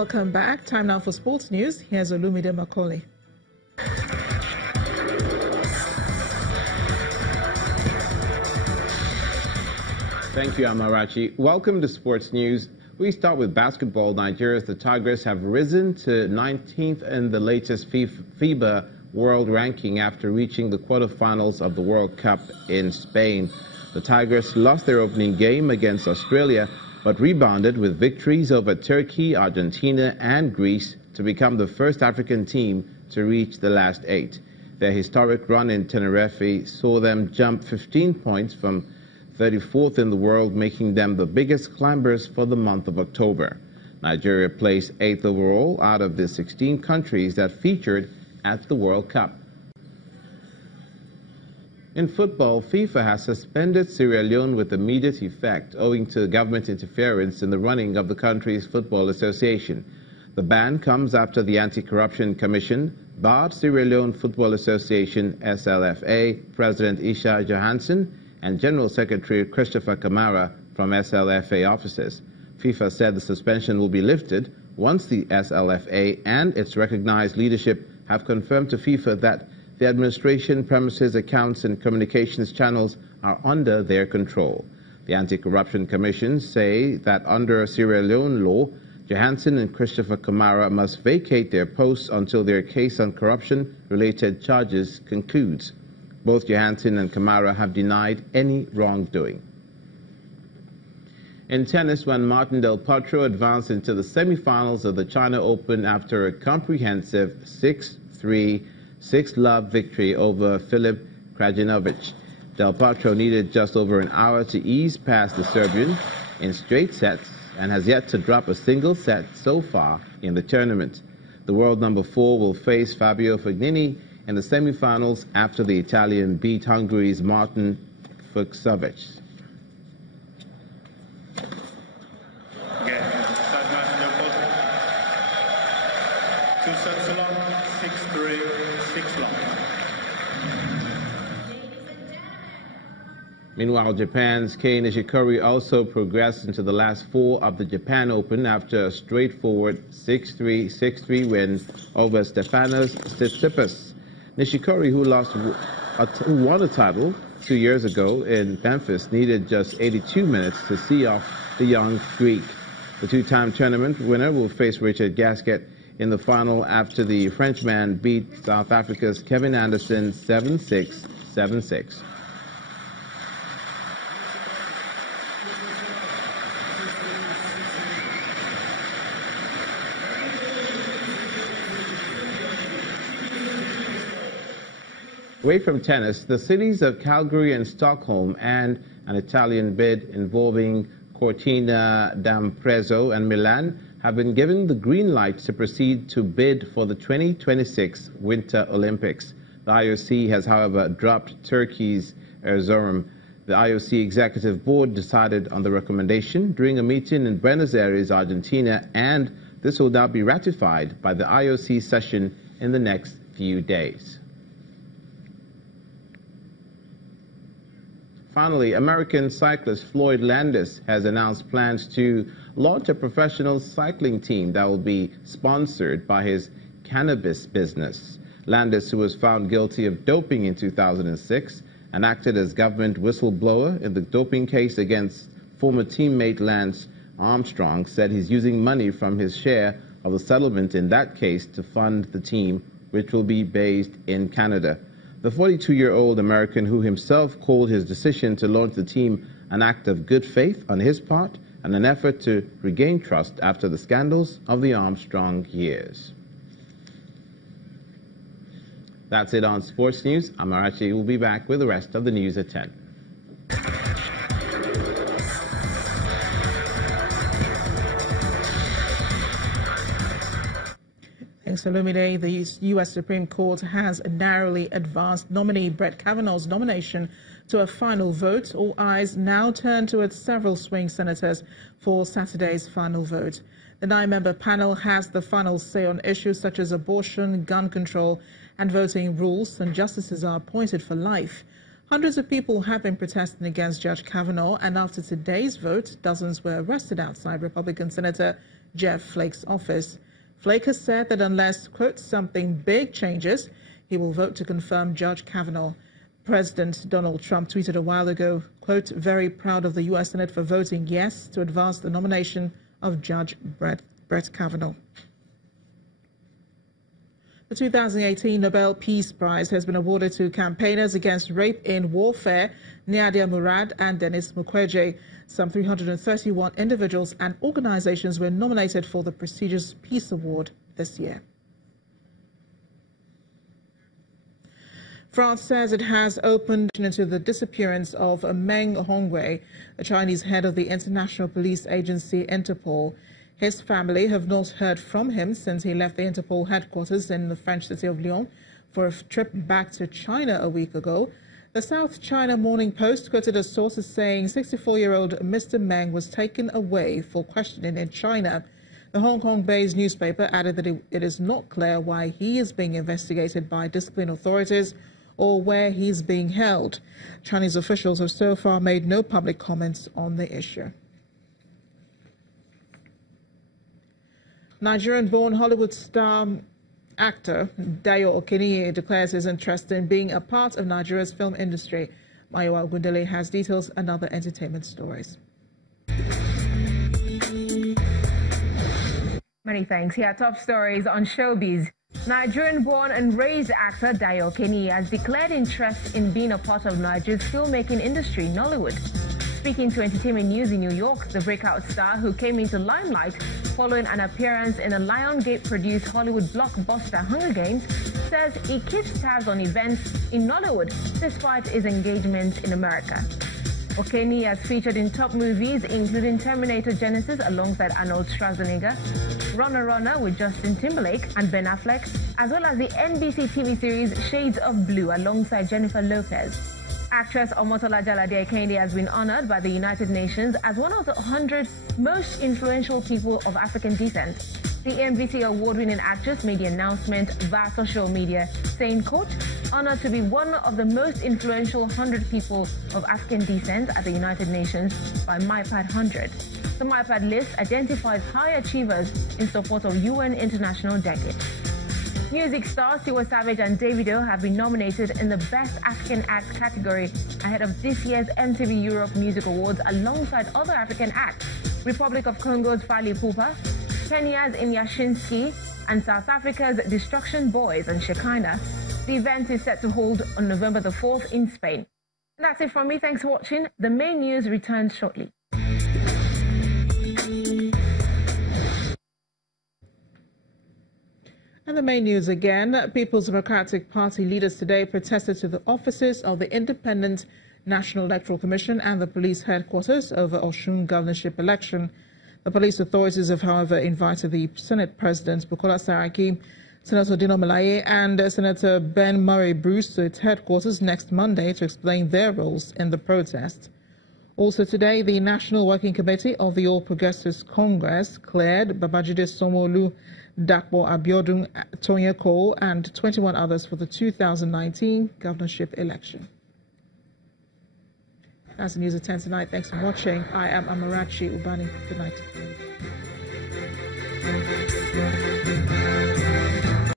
Welcome back. Time now for sports news. Here's Olumide Macaulay. Thank you, Amarachi. Welcome to Sports News. We start with basketball. Nigeria's the Tigers have risen to 19th in the latest FIBA World Ranking after reaching the quarterfinals of the World Cup in Spain. The Tigers lost their opening game against Australia, but rebounded with victories over Turkey, Argentina, and Greece to become the first African team to reach the last 8. Their historic run in Tenerife saw them jump 15 points from 34th in the world, making them the biggest climbers for the month of October. Nigeria placed 8th overall out of the 16 countries that featured at the World Cup. In football, FIFA has suspended Sierra Leone with immediate effect owing to government interference in the running of the country's football association. The ban comes after the Anti-Corruption Commission barred Sierra Leone Football Association SLFA President Isha Johansson and General Secretary Christopher Kamara from SLFA offices. FIFA said the suspension will be lifted once the SLFA and its recognized leadership have confirmed to FIFA that the administration, premises, accounts, and communications channels are under their control. The Anti-Corruption Commission say that under Sierra Leone law, Johansson and Christopher Kamara must vacate their posts until their case on corruption-related charges concludes. Both Johansson and Kamara have denied any wrongdoing. In tennis, when Martin Del Potro advanced into the semifinals of the China Open after a comprehensive 6-3, 6-love victory over Filip Krajinovic. Del Potro needed just over an hour to ease past the Serbian in straight sets and has yet to drop a single set so far in the tournament. The world number 4 will face Fabio Fognini in the semifinals after the Italian beat Hungary's Martin Fucsovics. Two sets long, 6-3, 6 long. Meanwhile, Japan's Kei Nishikori also progressed into the last 4 of the Japan Open after a straightforward 6-3, 6-3 win over Stefanos Tsitsipas. Nishikori, who won a title 2 years ago in Memphis, needed just 82 minutes to see off the young Greek. The 2-time tournament winner will face Richard Gasquet in the final after the Frenchman beat South Africa's Kevin Anderson 7-6, 7-6. Away from tennis, the cities of Calgary and Stockholm and an Italian bid involving Cortina d'Ampezzo and Milan have been given the green light to proceed to bid for the 2026 Winter Olympics. The IOC has, however, dropped Turkey's Erzurum. The IOC Executive Board decided on the recommendation during a meeting in Buenos Aires, Argentina, and this will now be ratified by the IOC session in the next few days. Finally, American cyclist Floyd Landis has announced plans to launch a professional cycling team that will be sponsored by his cannabis business. Landis, who was found guilty of doping in 2006 and acted as government whistleblower in the doping case against former teammate Lance Armstrong, said he's using money from his share of the settlement in that case to fund the team, which will be based in Canada. The 42-year-old American, who himself called his decision to launch the team an act of good faith on his part and an effort to regain trust after the scandals of the Armstrong years. That's it on Sports News. Amarachi will be back with the rest of the news at 10. Thanks, Olumide. The U.S. Supreme Court has narrowly advanced nominee Brett Kavanaugh's nomination to a final vote. All eyes now turn towards several swing senators for Saturday's final vote. The 9-member panel has the final say on issues such as abortion, gun control, and voting rules, and justices are appointed for life. Hundreds of people have been protesting against Judge Kavanaugh, and after today's vote, dozens were arrested outside Republican Senator Jeff Flake's office. Flake has said that unless, quote, something big changes, he will vote to confirm Judge Kavanaugh. President Donald Trump tweeted a while ago, quote, very proud of the U.S. Senate for voting yes to advance the nomination of Judge Brett Kavanaugh. The 2018 Nobel Peace Prize has been awarded to campaigners against rape in warfare, Nadia Murad and Denis Mukwege. Some 331 individuals and organizations were nominated for the prestigious Peace Award this year. France says it has opened into the disappearance of Meng Hongwei, the Chinese head of the international police agency Interpol. His family have not heard from him since he left the Interpol headquarters in the French city of Leone for a trip back to China a week ago. The South China Morning Post quoted a source as saying 64-year-old Mr. Meng was taken away for questioning in China. The Hong Kong-based newspaper added that it is not clear why he is being investigated by discipline authorities or where he's being held. Chinese officials have so far made no public comments on the issue. Nigerian-born Hollywood star actor Dayo Okeniyi declares his interest in being a part of Nigeria's film industry. Mayowa Ogundele has details and other entertainment stories. Many thanks. Here are top stories on showbiz. Nigerian-born and raised actor Dayo Okeniyi has declared interest in being a part of Nigeria's filmmaking industry, Nollywood. Speaking to Entertainment News in New York, the breakout star, who came into limelight following an appearance in a Lionsgate-produced Hollywood blockbuster Hunger Games, says he keeps tabs on events in Nollywood despite his engagement in America. Okeniyi has featured in top movies including Terminator Genesis alongside Arnold Schwarzenegger, Runner with Justin Timberlake and Ben Affleck, as well as the NBC TV series Shades of Blue alongside Jennifer Lopez. Actress Omotola Jalade Kehinde has been honored by the United Nations as one of the 100 most influential people of African descent. The MVC award-winning actress made the announcement via social media, saying, quote, honored to be one of the most influential 100 people of African descent at the United Nations by MyPad 100. The MyPad list identifies high achievers in support of UN International Decade. Music stars Tiwa Savage and Davido have been nominated in the Best African Act category ahead of this year's MTV Europe Music Awards alongside other African acts, Republic of Congo's Fally Ipupa, Kenya's Inyashinsky, and South Africa's Destruction Boys and Shekinah. The event is set to hold on November the 4th in Spain. And that's it from me. Thanks for watching. The main news returns shortly. And the main news again, People's Democratic Party leaders today protested to the offices of the Independent National Electoral Commission and the police headquarters over Osun governorship election. The police authorities have, however, invited the Senate President Bukola Saraki, Senator Dino Melaye and Senator Ben Murray Bruce to its headquarters next Monday to explain their roles in the protest. Also today, the National Working Committee of the All Progressives Congress cleared Babajide Sanwo-Olu, Dapo Abiodun, Tonya Cole and 21 others for the 2019 governorship election. That's the news at 10 tonight. Thanks for watching. I am Amarachi Ubani. Good night.